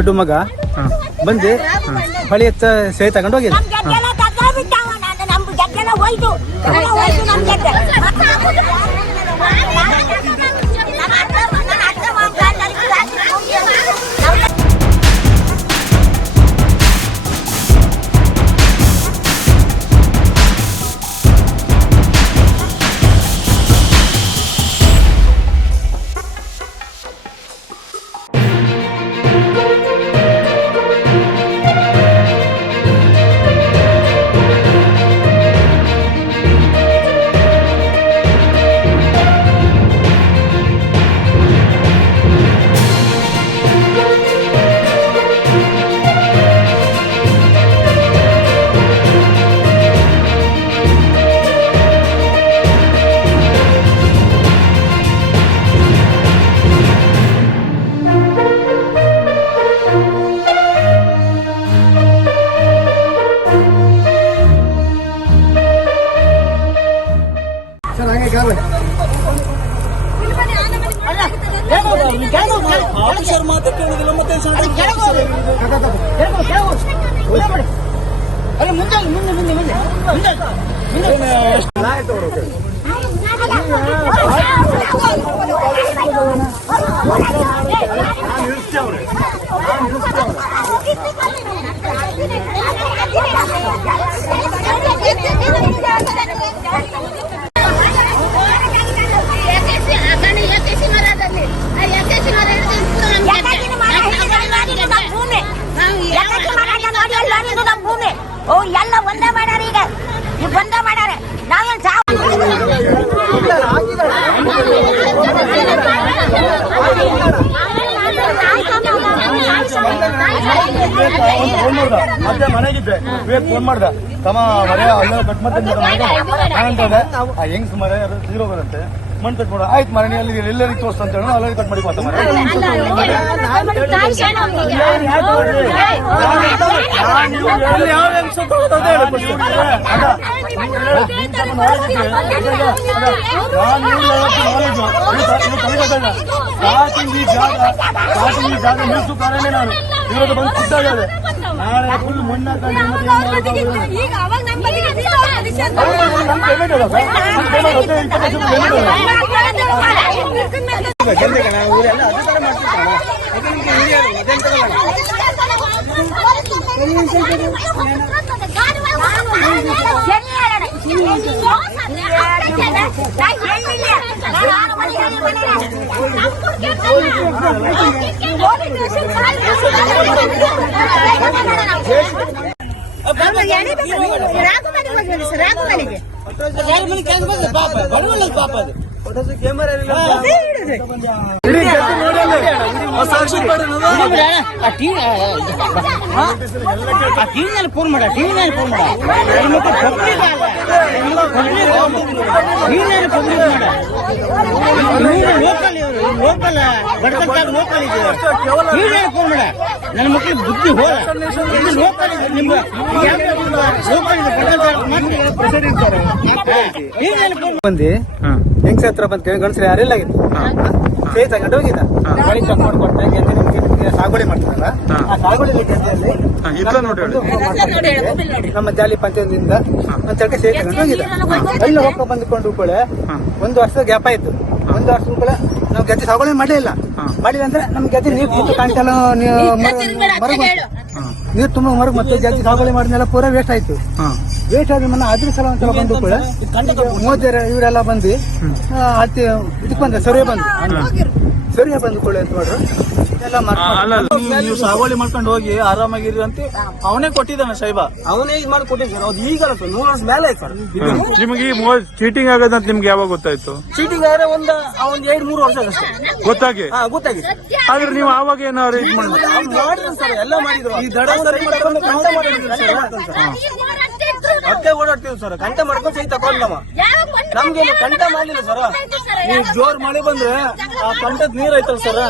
ದೊಡ್ಡ ಮಗ ಬಂದು ಹೊಳಿ ಎತ್ತ ಸೈ ತಗೊಂಡು ಹೋಗಿದ್ದ. ಎಲ್ಲ ಒಂದೇ ಮಾಡ್ಯಾರ, ಈಗ ಬಂದ ಮಾಡ್ಯಾರ. ನಾವೇನ್ ಮತ್ತೆ ಮನೆಗಿದ್ದೆ ಫೋನ್ ಮಾಡ್ದ ತಮ್ಮ ಮರ ಅಲ್ಲ ಕಟ್ ಮಾಡ್ತೇನೆ ಹೆಂಗ್ಸ್ ಮರ ತೀರೋಗೋದಂತೆ ಮಣ್ ಕಟ್ ಮಾಡ ಆಯ್ತು ಮರ ಅಲ್ಲಿ ಎಲ್ಲರಿಗೆ ತೋರ್ಸ್ತ ಅಂತ ಹೇಳಿ ಅಲ್ಲರಿಗೆ ಕಟ್ ಮಾಡಿ ಮಾತ ಮರ ಸ್ಟಾರ್ಟಿಂಗ್ ಈ ಜಾಗ ನಿಲ್ಸು ಕಾರಣನೇ ನಾನು ಇವತ್ತು ಬಂದು ಸಿದ್ಧಾಗದೆ ನಾಳೆ ಫುಲ್ ಮಣ್ಣು ಫೋನ್ ಮಾಡ ಟಿವಿನಲ್ಲಿ ಫೋನ್ ಮಾಡ ಲೋಕಲ್ ಬಡಕಲ್ ಲೋಕಲ್ ಇದೆ ಫೋನ್ ಮಾಡ ನನ್ನ ಮಕ್ಕಳಿಗೆ ಬುದ್ಧಿ ಹೋದ ಲೋಕಲ್ ಇದೆ ನಿಮ್ಗೆ ಬಂದು ಹೆಂಗ್ಸ ಹತ್ರ ಬಂದ್ ಗಂಡಸ್ರು ಯಾರೆಲ್ಲ ಆಗಿತ್ತು ಸೇ ತಗೊಂಡು ಹೋಗಿದ್ದ ಗಾಡಿ ಚೆಕ್ ಮಾಡ್ಕೊಡ್ತಾ ಸಾಗುವಳಿ ಮಾಡ್ತಾರಲ್ಲ ಆ ಸಾಗುವಳಿ ಗದ್ದೆಯಲ್ಲಿ ನಮ್ಮ ಜಾಲಿ ಪಂಚಾಯತ್ನಿಂದ ಒಂದ್ ಚಳಕೆ ಸೇ ತಗೊಂಡು ಹೋಗಿದ್ದ. ಎಲ್ಲ ಹೋಗ್ತಾ ಬಂದ್ಕೊಂಡು ಕೂಡ ಒಂದು ವರ್ಷದ ಗ್ಯಾಪ್ ಆಯ್ತು. ಒಂದು ವರ್ಷ ಕೂಡ ನಾವು ಗದ್ದೆ ಸಾಗುವಳಿ ಮಾಡಲಿಲ್ಲ. ಮಾಡಿಲ್ಲ ಅಂದ್ರೆ ನಮ್ ಗದ್ದೆ ನೀರು ತುಂಬ ಕಾಣ್ತಲ್ಲ, ನೀರು ತುಂಬ ಮರಗ್ ಮತ್ತೆ ಜಾತಿ ಸಾಗುವಳಿ ಮಾಡಿದ್ನೆಲ್ಲ ಪೂರ ವೇಸ್ಟ್ ಆಯ್ತು. ವೇಸ್ಟ್ ಆದ ಮನ ಅದ್ರ ಸಲ ಒಂದ್ಸಲ ಬಂದು ಕೂಡ ಮೋದಿ ಇವರೆಲ್ಲ ಬಂದು ಹತ್ತಿ ಇದಕ್ಕೆ ಬಂದ ಸರಿಯ ಬಂದು ಕೂಡ ಎಂತ ಮಾಡ್ರು ನೀವು ಸಾಗುವಳಿ ಮಾಡ್ಕೊಂಡು ಹೋಗಿ ಆರಾಮಾಗಿರಿ ಅಂತ ಅವನೇ ಕೊಟ್ಟಿದ್ದಾನೆ ಸಾಹೇಬ, ಅವನೇ ಇದು ಮಾಡಿ ಕೊಟ್ಟಿದ್ದಾನೆ. ಅದು ಈಗ 100 ವರ್ಷ ಮೇಲೆ ಆಯ್ತು ಸರ್. ನಿಮ್ಗೆ ಚೀಟಿಂಗ್ ಆಗೋದಂತ ನಿಮ್ಗೆ ಯಾವಾಗ ಗೊತ್ತಾಯ್ತು? ಚೀಟಿಂಗ್ ಆದ್ರೆ ಒಂದ್ 2-3 ವರ್ಷ ಅಷ್ಟೇ ಗೊತ್ತಾಗಿ. ಆದ್ರೆ ನೀವು ಆವಾಗ ಏನಾದ್ರು ಇದು ಮಾಡಿದ್ರು ಸರ್, ಎಲ್ಲ ಮಾಡಿದ್ರು. ಈ ದಡವಲ್ಲಿ ಮತ್ತೆ ಓಡಾಡ್ತೀವಿ ಸರ್, ಕಂಟ ಮಾಡ್ಕೊಂಡು ಸೈ ತಕೊಂಡವ. ನಮ್ಗೇನು ಕಂಟ ಮಾಡ್ಲಿಲ್ಲ ಸರ್. ನೀವು ಜೋರ್ ಮಳೆ ಬಂದ್ರೆ ಆ ಕಂಟದ ನೀರ್ ಐತಲ್ಲ ಸರ್,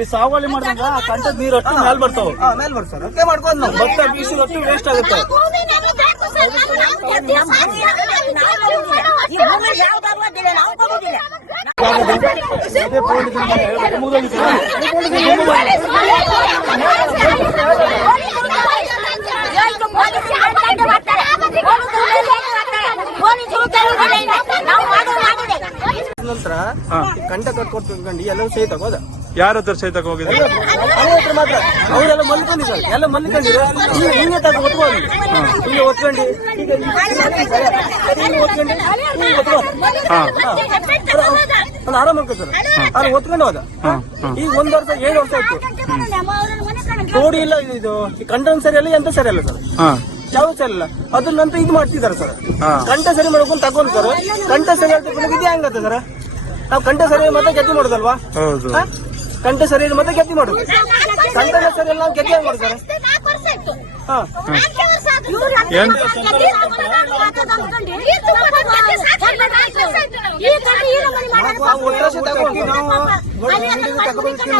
ಈ ಸಾಗುವಳಿ ಮಾಡಿದಾಗ ಆ ಕಂಟದ ನೀರ್ ಅಷ್ಟು ಮೇಲ್ ಬರ್ತಾವ. ಮೇಲ್ ಬರ್ತಾರೆ ಅಷ್ಟೇ ಮಾಡ್ಕೊಂಡು ನಾವು ಭತ್ತ ಬೀಸಿ ಅಷ್ಟು ವೇಸ್ಟ್ ಆಗುತ್ತೆ. ಕಂಟ ಕಟ್ಕೊಟ್ಕೊಂಡು ಎಲ್ಲರೂ ಸಹಿ ತಗೋದ ಯಾರ ಹತ್ರ ಸಹಿ ತಗೋ ಹೋಗಿದ್ರೆ ಹತ್ರ ಮಾತ್ರ ಅವರೆಲ್ಲ ಮಲ್ಕೊಂಡಿದ್ದಾರೆ ಎಲ್ಲ ಮಲ್ಕೊಂಡಿದ್ರು ಹಿಂಗೆ ತಗ ಒತ್ಕೊಂಡು ಹಿಂಗೆ ಒತ್ಕೊಂಡು ಈಗ ಒತ್ಕೊಂಡು ಹಿಂಗೆ ಒತ್ಕೊಂಡು ಅವ್ನು ಆರಾಮ ಸರ್ ಅವ್ನು ಒತ್ಕೊಂಡು ಹೋದ ಈಗ 1 ವರ್ಷ 7 ವರ್ಷ ಆಯ್ತು ನೋಡಿ ಇಲ್ಲ ಇದು ಕಂಠ ಸರಿ ಅಲ್ಲ ಎಂತ ಸರಿ ಅಲ್ಲ ಸರ್ ಯಾವ್ದು ಸರಿ ಇಲ್ಲ ಅದ್ರ ನಂತರ ಇದು ಮಾಡ್ತಿದ್ದಾರೆ ಸರ್ ಕಂಠ ಸರಿ ಮಾಡ್ಕೊಂಡು ತಗೊಂಡು ಸರ್ ಕಂಠ ಸರಿ ಅಂತ ಇದೇ ಹಂಗತ್ತೆ ಸರ್ ನಾವು ಕಂಠ ಸರಿ ಮತ್ತೆ ಗತಿ ಮಾಡೋದಲ್ವಾ ಹೌದು ಕಂಠ ಸರಿ ಮತ್ತೆ ಗತಿ ಮಾಡೋದು ಕಂಠನ ಸರಿ ಎಲ್ಲ ನಾವು ಗತಿ ಹೆಂಗ್ ಮಾಡ್ತಾರೆ ಹಾ ಈ